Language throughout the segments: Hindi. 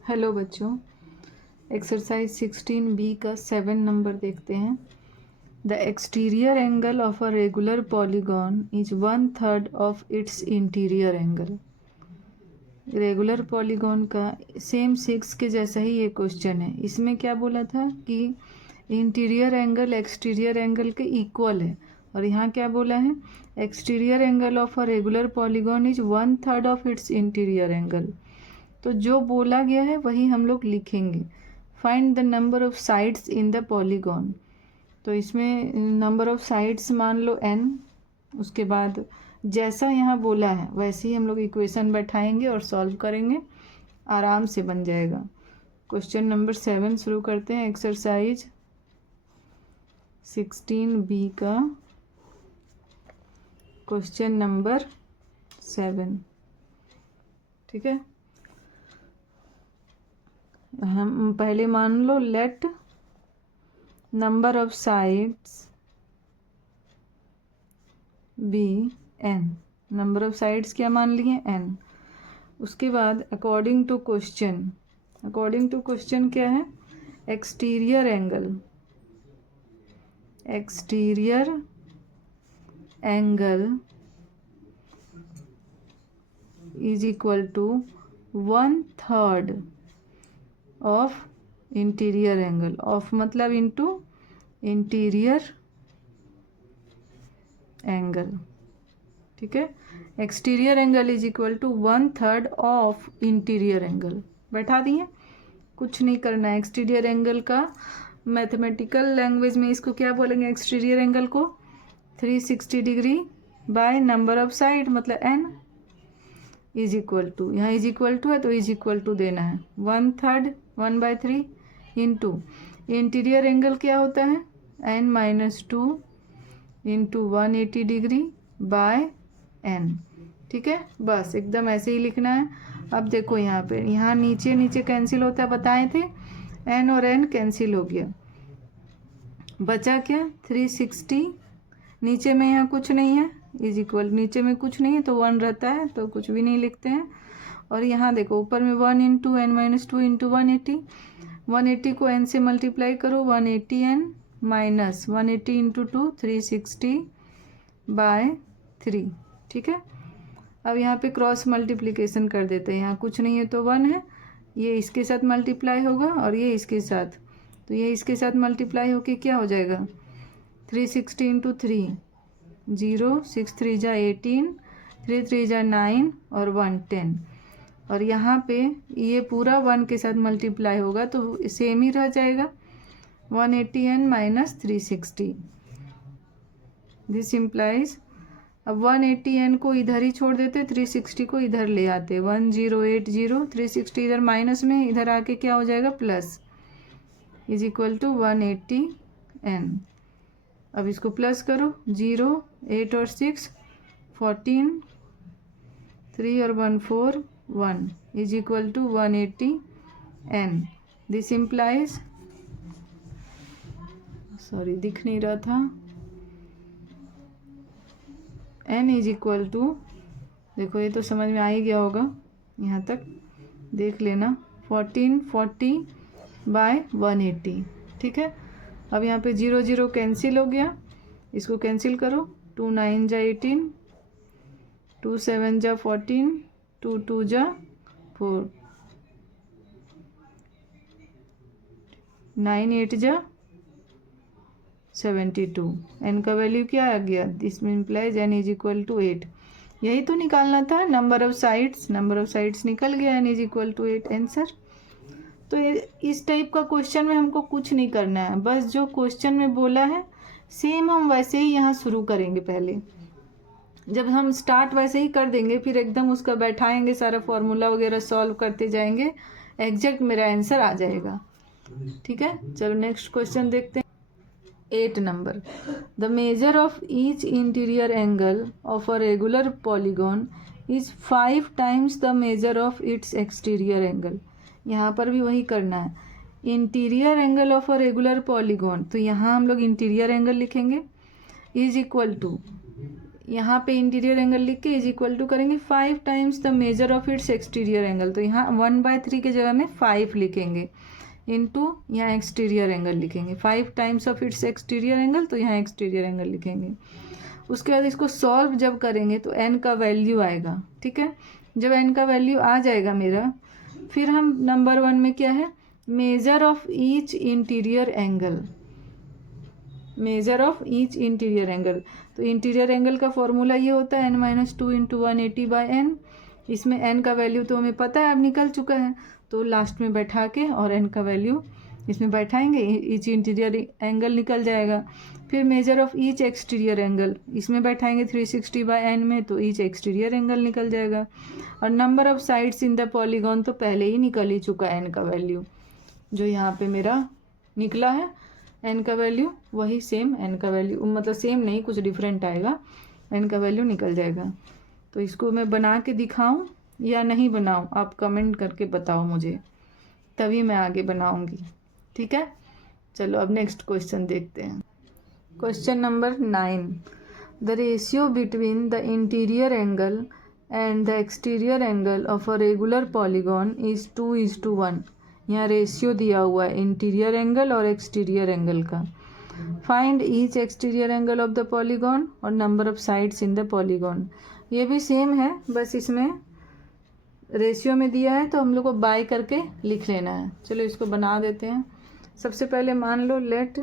हेलो बच्चों, एक्सरसाइज 16B का 7 नंबर देखते हैं। The exterior angle of a regular polygon is 1/3 of its interior angle. Regular polygon का सेम 6 के जैसा ही ये क्वेश्चन है। इसमें क्या बोला था कि इंटीरियर एंगल एक्सटीरियर एंगल के इक्वल है, और यहाँ क्या बोला है, exterior angle of a regular polygon is 1/3 of its interior angle. तो जो बोला गया है वही हम लोग लिखेंगे। Find the number of sides in the polygon. तो इसमें नंबर ऑफ साइड्स मान लो n, उसके बाद जैसा यहाँ बोला है वैसे ही हम लोग इक्वेशन बैठाएंगे और सॉल्व करेंगे, आराम से बन जाएगा। क्वेश्चन नंबर 7 शुरू करते हैं। एक्सरसाइज 16B का क्वेश्चन नंबर 7, ठीक है। हम पहले मान लो let number of sides be n। Number of sides क्या मान लिए, n। उसके बाद अकॉर्डिंग टू क्वेश्चन क्या है, exterior angle is equal to 1/3 of interior angle. Of मतलब इनटू इंटीरियर एंगल, ठीक है। Exterior angle is equal to 1/3 of interior angle. बैठा दिए, कुछ नहीं करना है। एक्सटीरियर एंगल का मैथमेटिकल लैंग्वेज में इसको क्या बोलेंगे, एक्सटीरियर एंगल को 360 degree by number of side मतलब n इज इक्वल टू, यहाँ इज इक्वल टू है तो इज इक्वल टू देना है 1/3 1/3 इंटू इंटीरियर एंगल क्या होता है n-2 into 180 degree by n, ठीक है। बस एकदम ऐसे ही लिखना है। अब देखो यहाँ पे, यहाँ नीचे नीचे कैंसिल होता है, बताए थे, n और n कैंसिल हो गया, बचा क्या 360। नीचे में यहाँ कुछ नहीं है, इज इक्वल, नीचे में कुछ नहीं है तो 1 रहता है तो कुछ भी नहीं लिखते हैं। और यहाँ देखो ऊपर में 1 इंटू n-2 इंटू 180 को n से मल्टीप्लाई करो, 180n माइनस 180 इंटू 2 360 बाय 3, ठीक है। अब यहाँ पे क्रॉस मल्टीप्लिकेशन कर देते हैं, यहाँ कुछ नहीं है तो 1 है, ये इसके साथ मल्टीप्लाई होगा और ये इसके साथ, तो ये इसके साथ मल्टीप्लाई होके क्या हो जाएगा 360 इंटू 3 0, 6 3 जा 18, 3 3 जा 9 और 1 10। और यहाँ पे ये पूरा 1 के साथ मल्टीप्लाई होगा तो सेम ही रह जाएगा 180n माइनस 360। दिस इम्प्लाइज, अब 180n को इधर ही छोड़ देते, 360 को इधर ले आते, 1080, 360 इधर माइनस में, इधर आके क्या हो जाएगा plus, is equal to 180n। अब इसको प्लस करो, 0 8 और 6 14, 3 और 1 4 1 is equal to 180n। This implies, sorry दिख नहीं रहा था, n इज इक्वल टू, देखो ये तो समझ में आ ही गया होगा, यहाँ तक देख लेना, 1440 बाय 180, ठीक है। अब यहाँ पे 0 0 कैंसिल हो गया, इसको कैंसिल करो, 2 9 जा 18, 2 7 जा 14, 2 2 जा 4, 9 8 जा 72। n का वैल्यू क्या आ गया, दिस में implies n is equal to 8। यही तो निकालना था, नंबर ऑफ साइड्स निकल गया, n is equal to 8 answer. तो इस टाइप का क्वेश्चन में हमको कुछ नहीं करना है, बस जो क्वेश्चन में बोला है सेम हम वैसे ही यहाँ शुरू करेंगे। पहले जब हम स्टार्ट वैसे ही कर देंगे, फिर एकदम उसका बैठाएंगे, सारा फॉर्मूला वगैरह सॉल्व करते जाएंगे, एग्जैक्ट मेरा आंसर आ जाएगा, ठीक है। चलो नेक्स्ट क्वेश्चन देखते हैं। 8 number, the measure of each interior angle of a regular polygon is 5 times the measure of its exterior angle. यहाँ पर भी वही करना है, interior angle of a regular polygon, तो यहाँ हम लोग इंटीरियर एंगल लिखेंगे, इज इक्वल टू, यहाँ पे इंटीरियर एंगल लिख के इज इक्वल टू करेंगे 5 times the measure of its exterior angle, तो यहाँ 1/3 के जगह में 5 लिखेंगे, इनटू यहाँ एक्सटीरियर एंगल लिखेंगे, 5 times of its exterior angle, तो यहाँ एक्सटीरियर एंगल लिखेंगे। उसके बाद इसको सॉल्व जब करेंगे तो n का वैल्यू आएगा, ठीक है। जब n का वैल्यू आ जाएगा मेरा, फिर हम नंबर 1 में क्या है, measure of each interior angle, measure of each interior angle, तो इंटीरियर एंगल का फॉर्मूला ये होता है n-2 × 180/n। इसमें n का वैल्यू तो हमें पता है, अब निकल चुका है, तो लास्ट में बैठा के और n का वैल्यू इसमें बैठाएंगे, ईच इंटीरियर एंगल निकल जाएगा। फिर measure of each exterior angle, इसमें बैठाएंगे 360/n में, तो ईच एक्सटीरियर एंगल निकल जाएगा। और number of sides in the polygon तो पहले ही निकल ही चुका है n का वैल्यू, जो यहाँ पे मेरा निकला है n का वैल्यू, वही सेम n का वैल्यू, मतलब सेम नहीं, कुछ डिफरेंट आएगा, n का वैल्यू निकल जाएगा। तो इसको मैं बना के दिखाऊं या नहीं बनाऊं, आप कमेंट करके बताओ मुझे, तभी मैं आगे बनाऊंगी, ठीक है। चलो अब नेक्स्ट क्वेश्चन देखते हैं। Question number 9, the ratio between the interior angle and the exterior angle of a regular polygon is 2:1। यहाँ रेशियो दिया हुआ है इंटीरियर एंगल और एक्सटीरियर एंगल का। Find each exterior angle of the polygon और number of sides in the polygon. ये भी सेम है, बस इसमें रेशियो में दिया है तो हम लोग को बाय करके लिख लेना है। चलो इसको बना देते हैं। सबसे पहले मान लो let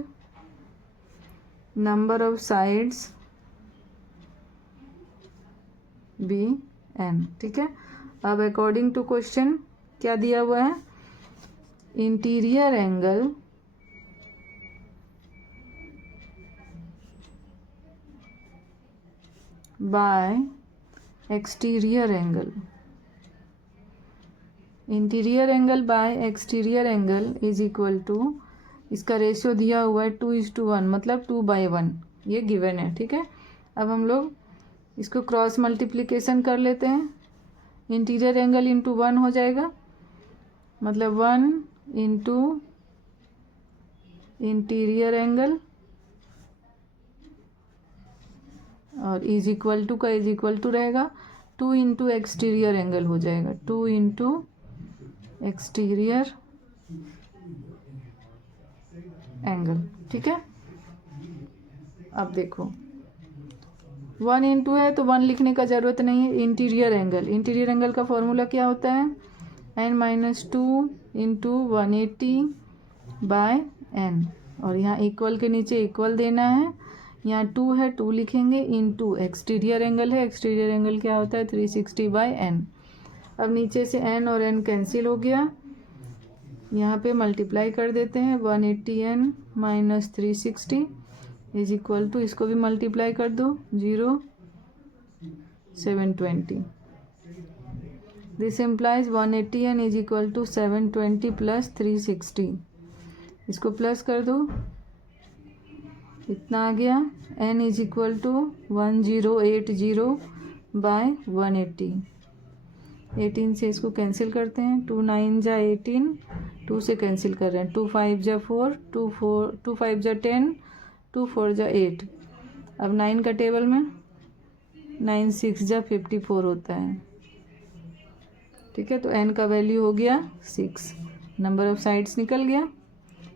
number of sides be n, ठीक है। अब अकॉर्डिंग टू क्वेश्चन क्या दिया हुआ है, interior angle by exterior angle, interior angle by exterior angle is equal to, इसका रेशियो दिया हुआ है 2:1, मतलब 2/1, ये गिवन है, ठीक है। अब हम लोग इसको क्रॉस मल्टीप्लिकेशन कर लेते हैं, इंटीरियर एंगल इंटू 1 हो जाएगा, मतलब 1 इंटू इंटीरियर एंगल और इज इक्वल टू का इज इक्वल टू रहेगा 2 इंटू एक्सटीरियर एंगल हो जाएगा, 2 इंटू एक्सटीरियर एंगल, ठीक है। अब देखो 1 इंटू है तो 1 लिखने का ज़रूरत नहीं है। इंटीरियर एंगल, इंटीरियर एंगल का फॉर्मूला क्या होता है, n-2 इंटू 180/n, और यहाँ इक्वल के नीचे इक्वल देना है, यहाँ 2 है 2 लिखेंगे, इंटू एक्सटीरियर एंगल है, एक्सटीरियर एंगल क्या होता है 360/n। अब नीचे से n और n कैंसिल हो गया, यहाँ पे मल्टीप्लाई कर देते हैं, 180n minus 360 is equal to, इसको भी मल्टीप्लाई कर दो, 0 720। This implies 180n is equal to 720 plus 360, इसको प्लस कर दो, इतना आ गया, n इज इक्वल टू 1080/180। 18 से इसको कैंसिल करते हैं, 2 9 जा 18, 2 से कैंसिल कर रहे हैं, 2 5 जा 4, 2 5 जा 10, 2 4 जा 8। अब 9 का टेबल में 9 6 जा 54 होता है, ठीक है। तो n का वैल्यू हो गया 6, नंबर ऑफ साइड्स निकल गया।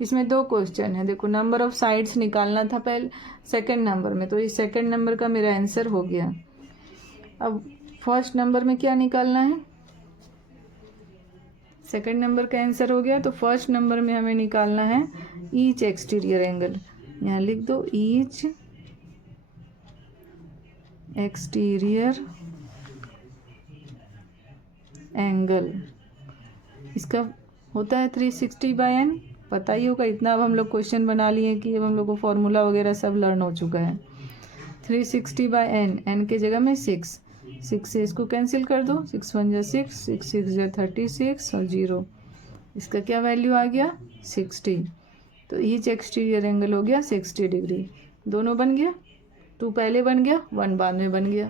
इसमें 2 क्वेश्चन है, देखो नंबर ऑफ साइड्स निकालना था पहले सेकंड नंबर में, तो ये सेकंड नंबर का मेरा आंसर हो गया। अब फर्स्ट नंबर में क्या निकालना है, सेकंड नंबर का आंसर हो गया, तो फर्स्ट नंबर में हमें निकालना है ईच एक्सटीरियर एंगल। यहाँ लिख दो ईच एक्सटीरियर एंगल, इसका होता है 360/n, पता ही होगा इतना। अब हम लोग क्वेश्चन बना लिए कि अब हम लोग को फॉर्मूला वगैरह सब लर्न हो चुका है। 360/n, n के जगह में 6 से इसको कैंसिल कर दो, 6 1 जा 6, 6 6 जा 36 और 0, इसका क्या वैल्यू आ गया 60। तो ईच एक्सटीरियर एंगल हो गया 60 डिग्री, दोनों बन गया, 2 पहले बन गया, 1 बाद में बन गया।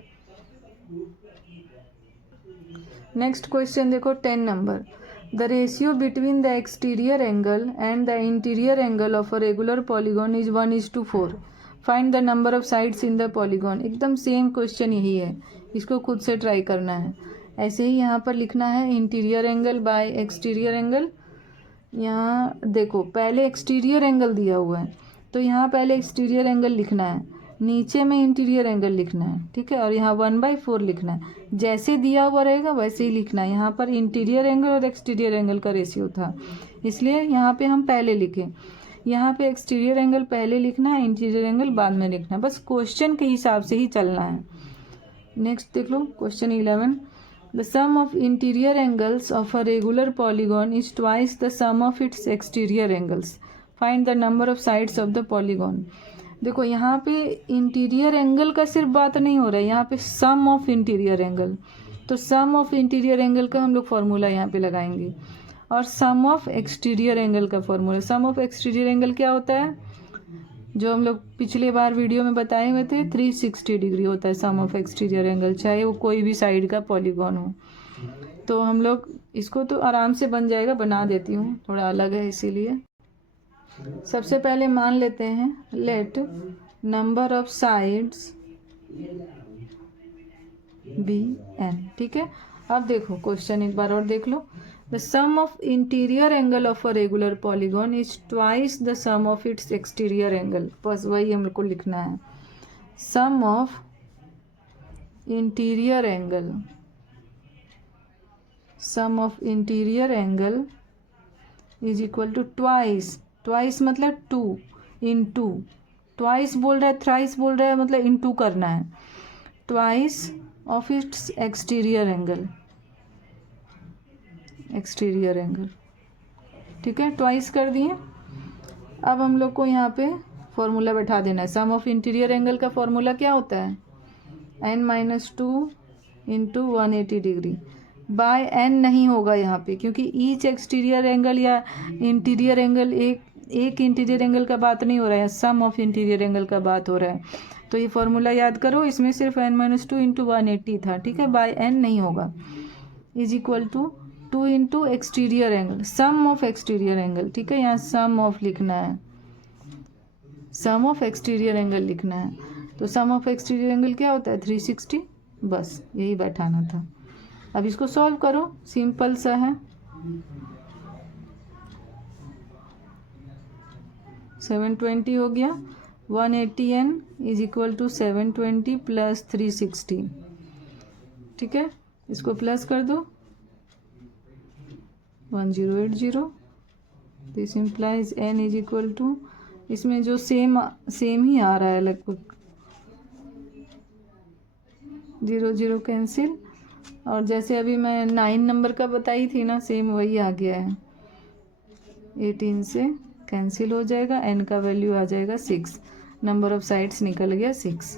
नेक्स्ट क्वेश्चन देखो 10 number, the ratio between the exterior angle and the interior angle of a regular polygon is 1:4। Find the number of sides in the polygon. एकदम सेम क्वेश्चन यही है, इसको खुद से ट्राई करना है। ऐसे ही यहाँ पर लिखना है interior angle by exterior angle. यहाँ देखो पहले एक्सटीरियर एंगल दिया हुआ है तो यहाँ पहले एक्सटीरियर एंगल लिखना है, नीचे में इंटीरियर एंगल लिखना है, ठीक है, और यहाँ 1/4 लिखना है। जैसे दिया हुआ रहेगा वैसे ही लिखना है। यहाँ पर इंटीरियर एंगल और एक्सटीरियर एंगल का रेशियो था, इसलिए यहाँ पे हम पहले लिखें। यहाँ पे एक्सटीरियर एंगल पहले लिखना है, इंटीरियर एंगल बाद में लिखना है। बस क्वेश्चन के हिसाब से ही चलना है। नेक्स्ट देख लो question 11। The sum of interior angles of a regular polygon is twice the sum of its exterior angles. Find the number of sides of the polygon. देखो यहाँ पे इंटीरियर एंगल का सिर्फ बात नहीं हो रहा है, यहाँ पे सम ऑफ इंटीरियर एंगल। तो सम ऑफ इंटीरियर एंगल का हम लोग फॉर्मूला यहाँ पे लगाएंगे, और सम ऑफ एक्सटीरियर एंगल का formula. Sum of exterior angle क्या होता है, जो हम लोग पिछले बार वीडियो में बताए हुए थे, 360 डिग्री होता है सम ऑफ एक्सटीरियर एंगल, चाहे वो कोई भी साइड का पॉलीगॉन हो। तो हम लोग इसको तो आराम से बन जाएगा, बना देती हूँ, थोड़ा अलग है इसीलिए। सबसे पहले मान लेते हैं let number of sides be n, ठीक है। अब देखो क्वेश्चन एक बार और देख लो। The sum of interior angle of a regular polygon is twice the sum of its exterior angle. बस वही हम लोग को लिखना है, sum of interior angle, sum of interior angle is equal to twice. Twice मतलब 2 इंटू, ट्वाइस बोल रहा है, थ्राइस बोल रहा है, मतलब इंटू करना है, twice of its exterior angle, exterior angle, ठीक है। ट्वाइस कर दिए। अब हम लोग को यहाँ पे फॉर्मूला बैठा देना है। सम ऑफ इंटीरियर एंगल का फॉर्मूला क्या होता है, n-2 into 180 degree by n नहीं होगा यहाँ पे, क्योंकि ईच एक्सटीरियर एंगल या इंटीरियर एंगल एक इंटीरियर एंगल का बात नहीं हो रहा है, सम ऑफ इंटीरियर एंगल का बात हो रहा है। तो ये फॉर्मूला याद करो, इसमें सिर्फ n-2 इंटू 180 था, ठीक है, बाय n नहीं होगा। Is equal to 2 into exterior angle, sum of exterior angle, ठीक है, यहाँ सम ऑफ लिखना है, सम ऑफ एक्सटीरियर एंगल लिखना है। तो सम ऑफ एक्सटीरियर एंगल क्या होता है, 360। बस यही बैठाना था। अब इसको सॉल्व करो, सिंपल सा है। 720 हो गया, 180n is equal to 720 plus 360, ठीक है। इसको प्लस कर दो, 1080। This implies n is equal to, इसमें जो सेम ही आ रहा है लगभग, 0 0 कैंसिल, और जैसे अभी मैं 9 नंबर का बताई थी ना, सेम वही आ गया है। 18 से कैंसिल हो जाएगा, n का वैल्यू आ जाएगा 6, नंबर ऑफ साइड्स निकल गया 6।